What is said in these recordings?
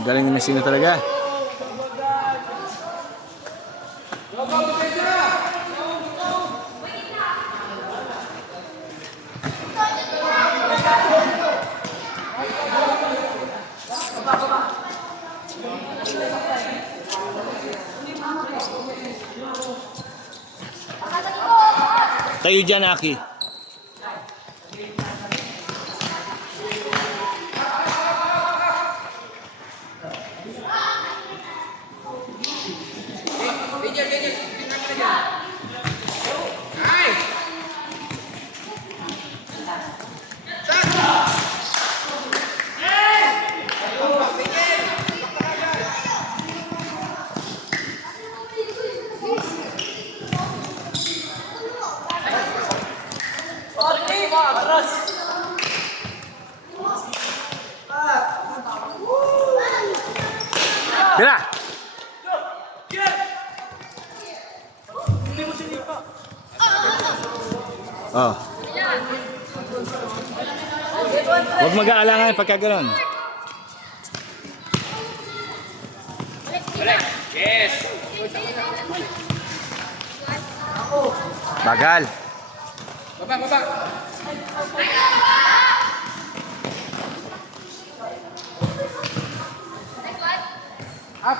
Galing ni Messina talaga. Tayo dyan, Aki. Tira! Oh. Huwag mag-aalangan pagka gano'n. Yes. Bagal. Baba. Up.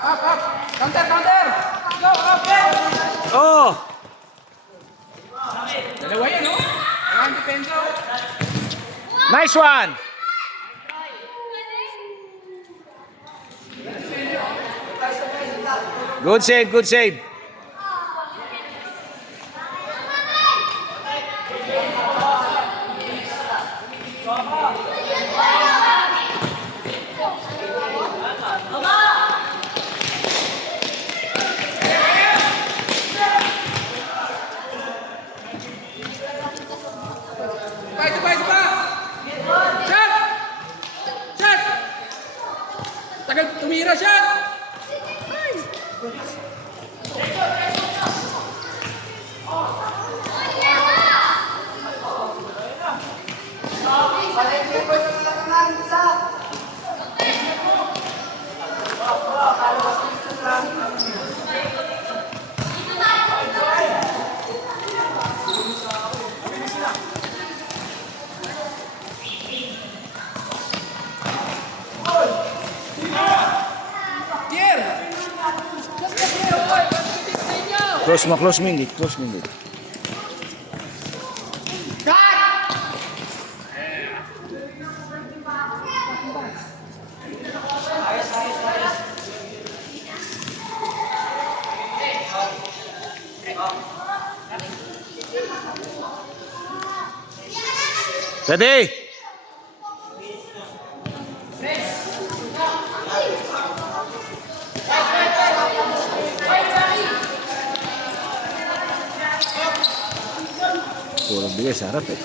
Counter. Go, up. Oh! Dalawa yan, no? Ang depensa. Nice one! Good save. Shot! Tagal tumira, shot! Close mo hindi. Ready? Puro bigay sa harap eh.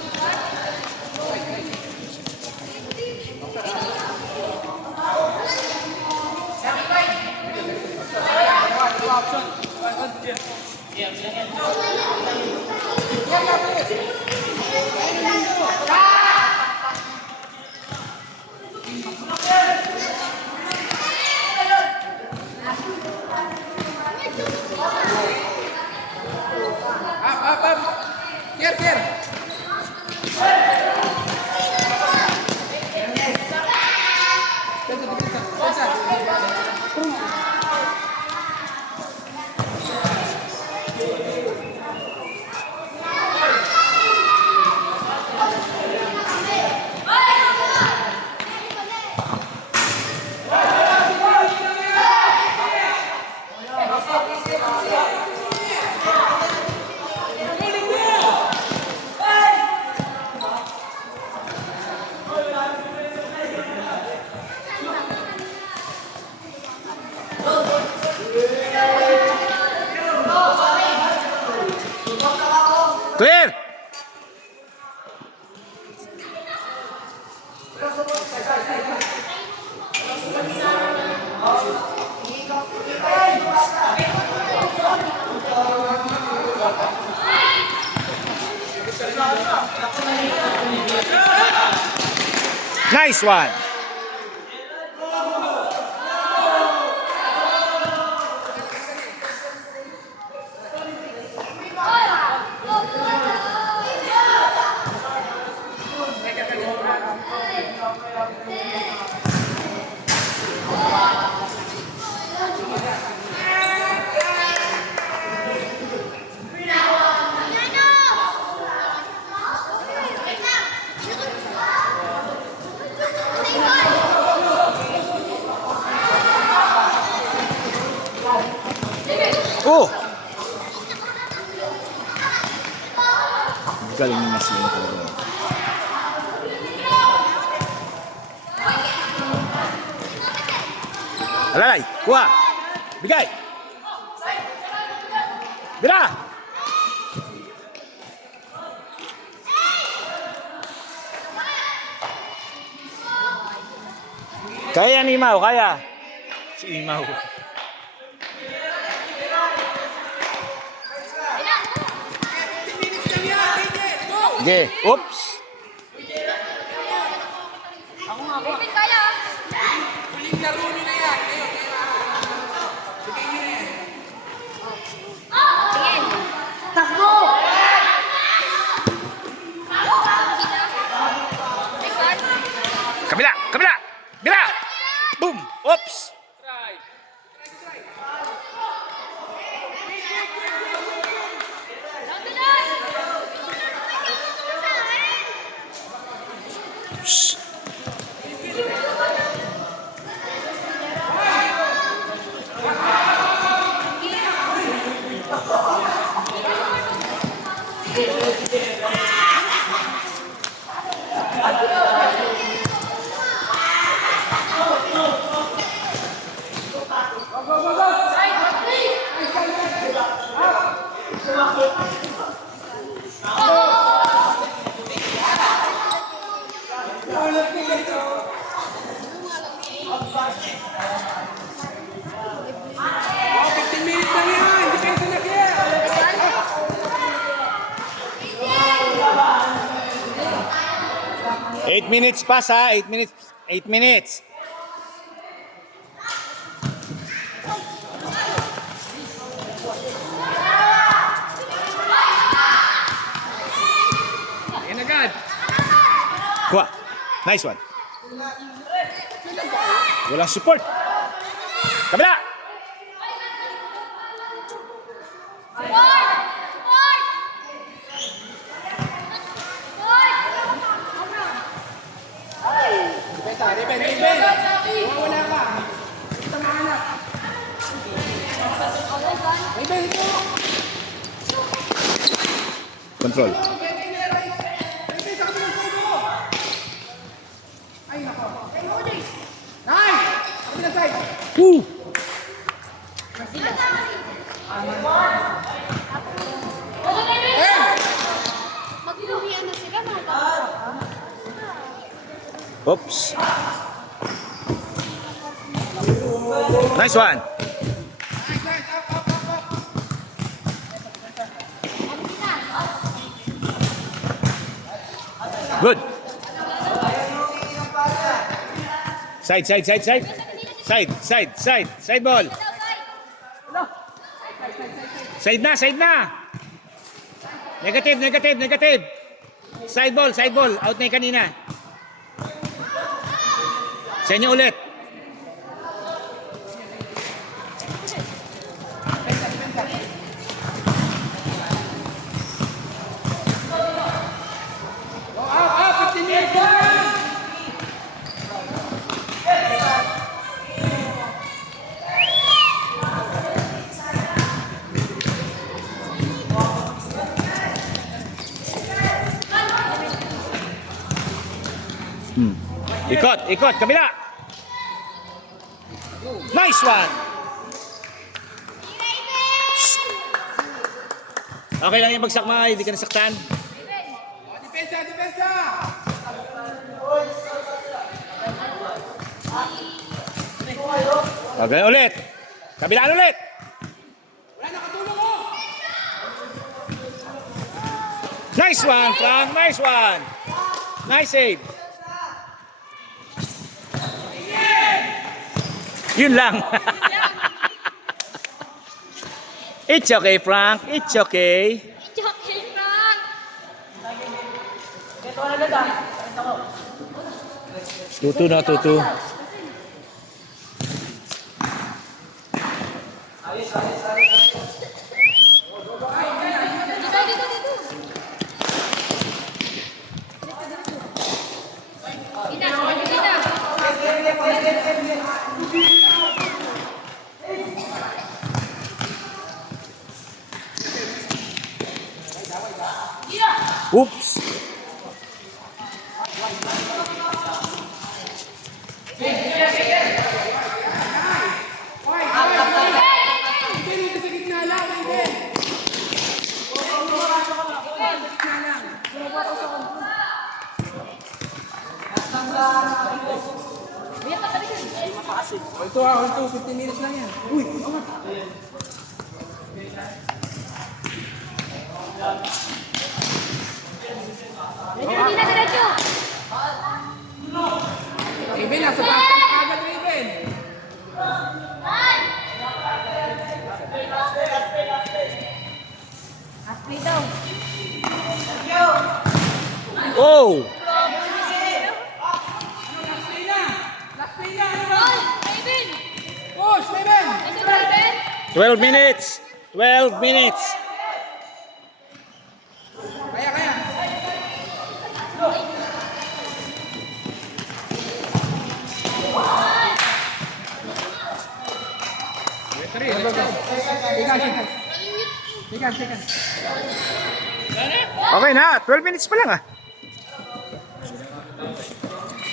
Up. Kier. Nice one. Oh! Galing ni Mas Lino talaga. Alalay, kuha. Bigay. Bira. Kaya ni Imaw, kaya. Si Imaw. Okay, oops. David, kaya. Huling laro nyo na yan. Ngayon, bigay nyo na yan. Takbo! Kabila, kabila. Bira. Boom. Oops. Shh. Oh, 15 minutes lang yan. Depensa na kaya. Eight minutes pass ha. 8 minutes. 8 minutes. Yan agad. Kuha. Nice one. Walang support. Kabila. Depensa. Wala ka. Tamahan na. Depensa. Control. Ay, nako. Nice! Kabila side. Woo! Magluhian na sila, mga Oops. Nice one. Good. Side, side, side, side. Side, side, side. Side ball. Side na, side na. Negative, negative, negative. Side ball, side ball. Out na yung kanina. Sa inyo ulit. Go up, 15 minutes lang. Ikot, ikot, kabila. Nice one. Shh. Okay lang yung bagsak mo, hindi ka nasaktan. Oh, depensa, depensa. Okay, ulit. Kabilaan ulit. Wala nakatulong oh. Nice one, Frank. Nice one. Nice save. Yun lang. It's okay, Frank. It's okay. Joke, Frank. 2-2 na, 2-2. Dito. Dito. Oops. Dito sa gitna lang, Raven. Ito 15 minutes lang yan. Uy, Hindi na diretso. Raven, nasa taas ka na agad, Raven. Asplay daw. Oh! Last play na. Roll, Raven. Push, Raven. Ito, Raven. 12 minutes. 12 minutes. Kaya. Three, let's go. Sikan. Okay na. 12 minutes pa lang ah.